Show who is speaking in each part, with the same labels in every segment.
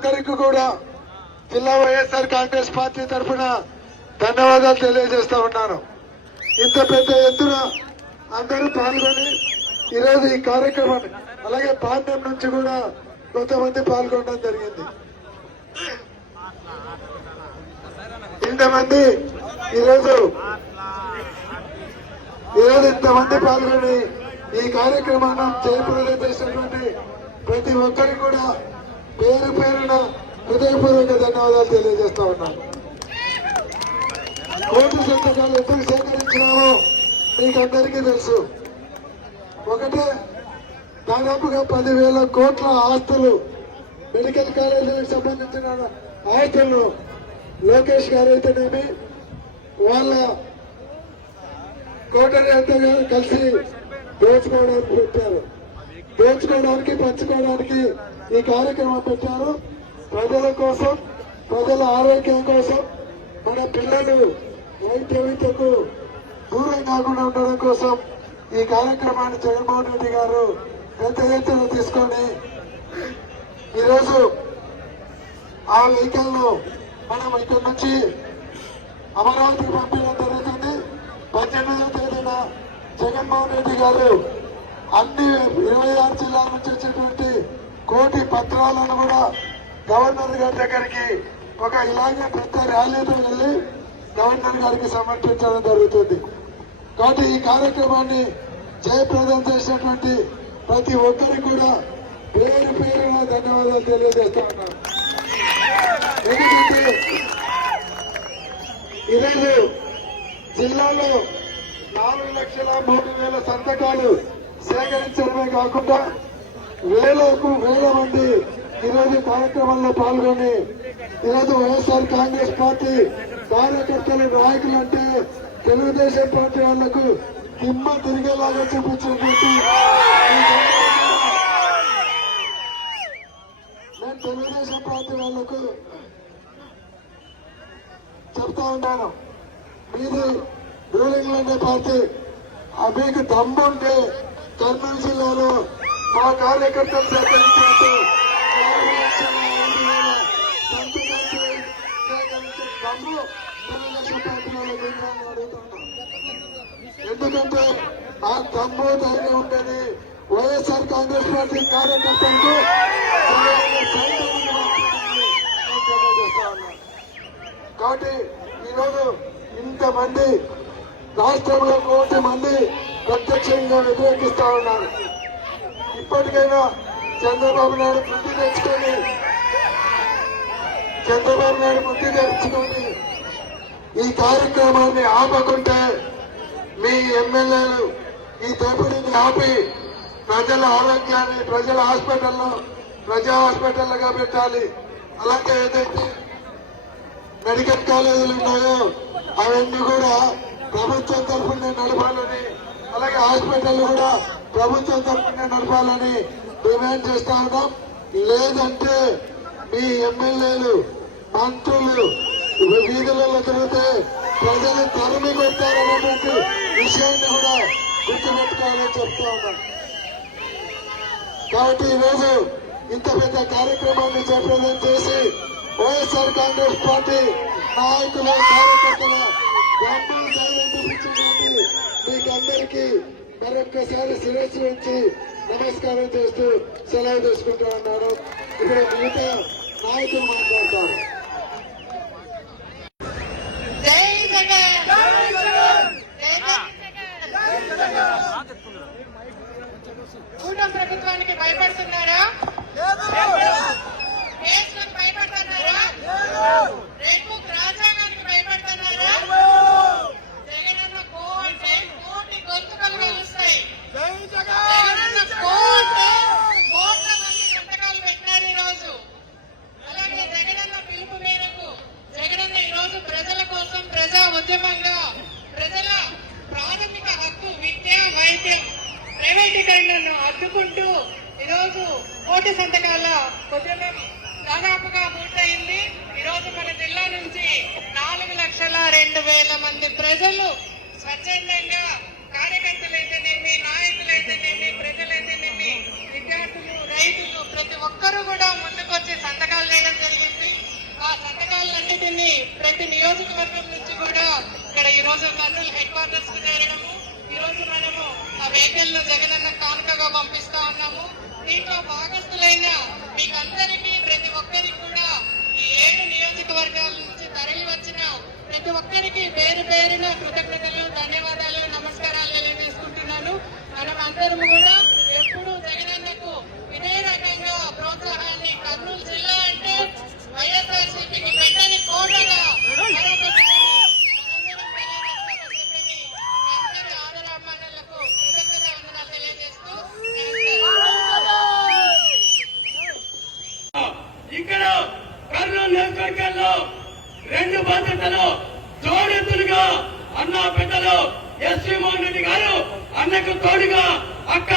Speaker 1: ఒక్కరికి కూడా జిల్లా వైఎస్ఆర్ కాంగ్రెస్ పార్టీ తరఫున ధన్యవాదాలు తెలియజేస్తా ఉన్నాను. ఇంత పెద్ద ఎత్తున అందరూ పాల్గొని ఈరోజు ఈ కార్యక్రమాన్ని అలాగే పాండ్యం నుంచి కూడా కొంతమంది పాల్గొనడం జరిగింది. ఇంతమంది ఈరోజు ఈరోజు ఇంతమంది పాల్గొని ఈ కార్యక్రమాన్ని జయప్రదం చేసినటువంటి ప్రతి ఒక్కరికి కూడా పేరు పేరున హృదయపూర్వక ధన్యవాదాలు తెలియజేస్తా ఉన్నాను. కోటి సంతకాలు ఎందుకు సేకరించినామో మీకు అందరికీ తెలుసు. ఒకటే దాదాపుగా పదివేల కోట్ల ఆస్తులు మెడికల్ కాలేజీలకు సంబంధించిన ఆస్తులను లోకేష్ గారు అయితేనేమి వాళ్ళ కోటరి అంతా కలిసి దోచుకోవడానికి పెట్టారు. దోచుకోవడానికి పంచుకోవడానికి ఈ కార్యక్రమం పెట్టారు. ప్రజల కోసం ప్రజల ఆరోగ్యం కోసం మన పిల్లలు వైద్య విద్యకు దూరం కాకుండా ఉండడం కోసం ఈ కార్యక్రమాన్ని జగన్మోహన్ రెడ్డి గారు పెద్ద ఎత్తున తీసుకొని ఈరోజు ఆ వెహికల్లో మనం ఇక్కడి నుంచి అమరావతికి పంపించడం జరుగుతుంది. పద్దెనిమిదవ తేదీన జగన్మోహన్ రెడ్డి గారు అన్ని ఇరవై ఆరు జిల్లాల నుంచి వచ్చేటువంటి కోటి పత్రాలను కూడా గవర్నర్ గారి దగ్గరికి ఒక ఇలాగే పెద్ద ర్యాలీతో వెళ్ళి గవర్నర్ గారికి సమర్పించడం జరుగుతుంది. కాబట్టి ఈ కార్యక్రమాన్ని జయప్రదం చేసినటువంటి ప్రతి ఒక్కరికి కూడా పేరు పేరున ధన్యవాదాలు తెలియజేస్తా ఉన్నాను. ఎందుకంటే ఈరోజు జిల్లాలో నాలుగు లక్షల మూడు వేల సంతకాలు సేకరించడమే కాకుండా వేలకు వేల మంది ఈరోజు కార్యక్రమంలో పాల్గొని ఈరోజు వైఎస్ఆర్ కాంగ్రెస్ పార్టీ కార్యకర్తలు నాయకులు అంటే తెలుగుదేశం పార్టీ వాళ్ళకు దిమ్మ తిరిగేలాగా చూపించినటువంటి నేను తెలుగుదేశం పార్టీ వాళ్ళకు చెప్తా ఉంటాను. మీది రూలింగ్ ఉండే పార్టీ. మీకు దమ్ముంటే కర్నూలు జిల్లాలో మా కార్యకర్తలు సేకరించినట్టు ఎందుకంటే ఆ తమ్ము ధైర్యం ఉండేది. వైఎస్ఆర్ కాంగ్రెస్ పార్టీ కార్యకర్తలకు కాబట్టి ఈరోజు ఇంతమంది రాష్ట్రంలో కోటి మంది ప్రత్యక్షంగా వ్యతిరేకిస్తా ఉన్నారు. ఇప్పటికైనా చంద్రబాబు నాయుడు బుద్ధి తెచ్చుకొని చంద్రబాబు నాయుడు బుద్ధి తెచ్చుకొని ఈ కార్యక్రమాన్ని ఆపకుంటే మీ ఎమ్మెల్యేలు ఈ దోపిడీని ఆపి ప్రజల ఆరోగ్యాన్ని ప్రజల హాస్పిటల్లో ప్రజా హాస్పిటల్గా పెట్టాలి. అలాగే ఏదైతే మెడికల్ కాలేజీలు ఉన్నాయో అవన్నీ కూడా ప్రభుత్వం తరఫున నడపాలని అలాగే హాస్పిటల్ కూడా ప్రభుత్వం తరఫున నడపాలని డిమాండ్ చేస్తా ఉన్నాం. లేదంటే మీ ఎమ్మెల్యేలు మంత్రులు వీధులలో తిరిగితే ప్రజలు తరిమి కొట్టారనేటువంటి విషయాన్ని కూడా గుర్తుపెట్టుకోవాలని చెప్తా ఉన్నాం. కాబట్టి ఈరోజు ఇంత పెద్ద కార్యక్రమాన్ని జయప్రదం చేసి వైఎస్ఆర్ కాంగ్రెస్ పార్టీ నాయకుల కార్యకర్తల బ్రహ్మ ధైర్యం చూపించినటువంటి మీకందరికీ మరొక్కసారి శిరస్సు నుంచి నమస్కారం చేస్తూ సెలవు తీసుకుంటా ఉన్నాను ఇప్పుడు మిగతా నాయకులు మాట్లాడతారు.
Speaker 2: కూటమి ప్రభుత్వానికి భయపడుతున్నారా కేసులకు భయపడుతున్నారా రేపు రాజ్యాంగానికి భయపడుతున్నారా జగనన్న కో అంటే కోటి గొంతుకలుగా వస్తాయి జగనన్న కో అంటే కోట్ల మంది సంతకాలు పెట్టారు ఈ రోజు అలాగే జగనన్న పిలుపు మేరకు జగనన్న ఈ రోజు ప్రజల కోసం ప్రజా ఉద్యమంగా ప్రజల ప్రాథమిక హక్కు విద్య వైద్యం ప్రైవేటీకరణను అడ్డుకుంటూ ఈరోజు కోటి సంతకాల ఉద్యమం దాదాపుగా పూర్తయింది ఈరోజు మన జిల్లా నుంచి నాలుగు లక్షల రెండు వేల మంది ప్రజలు స్వచ్ఛందంగా కార్యకర్తలైతేనేమి నాయకులైతేనేమి ప్రజలైతేనేమి విద్యార్థులు రైతులు ప్రతి ఒక్కరూ కూడా ముందుకొచ్చి సంతకాలు చేయడం జరిగింది ఆ సంతకాలన్నిటినీ ప్రతి నియోజకవర్గం నుంచి కూడా ఇక్కడ ఈ రోజు కర్నూలు హెడ్ క్వార్టర్స్కు చేరడము ఈ రోజు మనము ఆ వెహికల్ను జగనన్న కానుకగా పంపిస్తా ఉన్నాము. దీంట్లో భాగస్థులైన మీకందరికీ ప్రతి ఒక్కరికి కూడా ఈ ఏడు నియోజకవర్గాల నుంచి తరలి వచ్చిన ప్రతి ఒక్కరికి పేరు పేరున కృతజ్ఞతలు ధన్యవాదాలు నమస్కారాలు తెలియజేసుకుంటున్నాను. మనం అందరము కూడా ఎప్పుడు జగనన్నకు ఇదే రకంగా ప్రోత్సాహాన్ని కర్నూలు జిల్లా అంటే వైఎస్ఆర్సీపీకి పెట్టని కోటగా మరొకసారి మనందరం తెలియజేస్తామని చెప్పని మీ అందరి ఆదరాభిమానులకు కృతజ్ఞత వందనాలు తెలియజేస్తూ నమస్కారం.
Speaker 3: ఇక్కడ కర్నూలు నియోజకవర్గంలో పెద్దలు తోడెత్తులుగా అన్న పెద్దలు ఎస్వి మోహన్ రెడ్డి గారు అన్నకు తోడుగా అక్క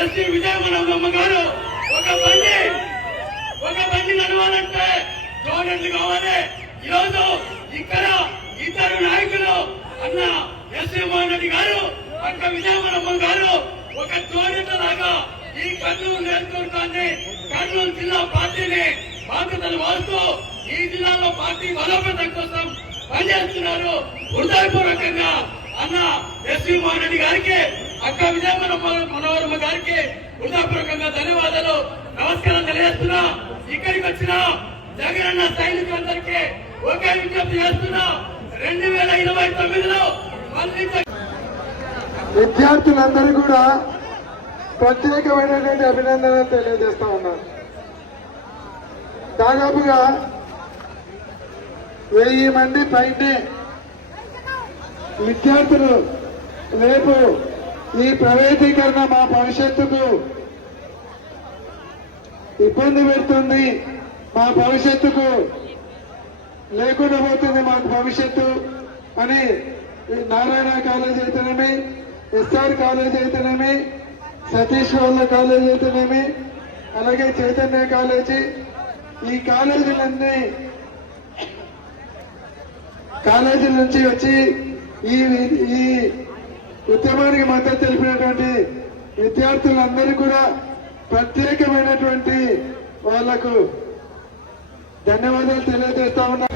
Speaker 3: ఎస్వి విజయమనమ్మ గారు. ఒక బండి ఒక బండి నడవాలంటే జోడెట్లు కావాలి. ఈరోజు ఇక్కడ ఇద్దరు నాయకులు అన్న ఎస్వి మోహన్ రెడ్డి గారు అక్క విజయమనమ్మ గారు ఒక జోడెట్ల లాగా ఈ కర్నూలు నేర్చుకుంటాన్ని కర్నూలు జిల్లా పార్టీని బాధ్యతలు వాడుతూ ఈ జిల్లాలో పార్టీ బలోపేతం కోసం పనిచేస్తున్నారు. హృదయపూర్వకంగా అన్న ఎస్వి మోహన్ రెడ్డి గారికి అక్క విజయమన మనోరమ గారికి హృదయపూర్వకంగా ధన్యవాదాలు. నమస్కారం తెలియజేస్తున్నా. ఇక్కడికి వచ్చిన జగనన్న సైనికులందరికీ ఒకే విజ్ఞప్తి చేస్తున్నా. రెండు వేల ఇరవై తొమ్మిదిలో మళ్ళీ
Speaker 1: విద్యార్థులందరూ కూడా ప్రత్యేకమైనటువంటి అభినందనలు తెలియజేస్తా ఉన్నారు. దాదాపుగా వెయ్యి మంది పైనే. విద్యార్థులు రేపు ఈ ప్రైవేటీకరణ మా భవిష్యత్తుకు ఇబ్బంది పెడుతుంది. మా భవిష్యత్తుకు లేకుండా పోతుంది మాకు భవిష్యత్తు అని నారాయణ కాలేజ్ అయితేనేమి ఎస్ఆర్ కాలేజ్ అయితేనేమి సతీష్ వాళ్ళ కాలేజ్ అయితేనేమి అలాగే చైతన్య కాలేజీ ఈ కాలేజీలన్నీ కాలేజీల నుంచి వచ్చి ఈ ఈ ఉద్యమానికి మద్దతు తెలిపినటువంటి విద్యార్థులందరూ కూడా ప్రత్యేకమైనటువంటి వాళ్ళకు ధన్యవాదాలు తెలియజేస్తా ఉన్నా.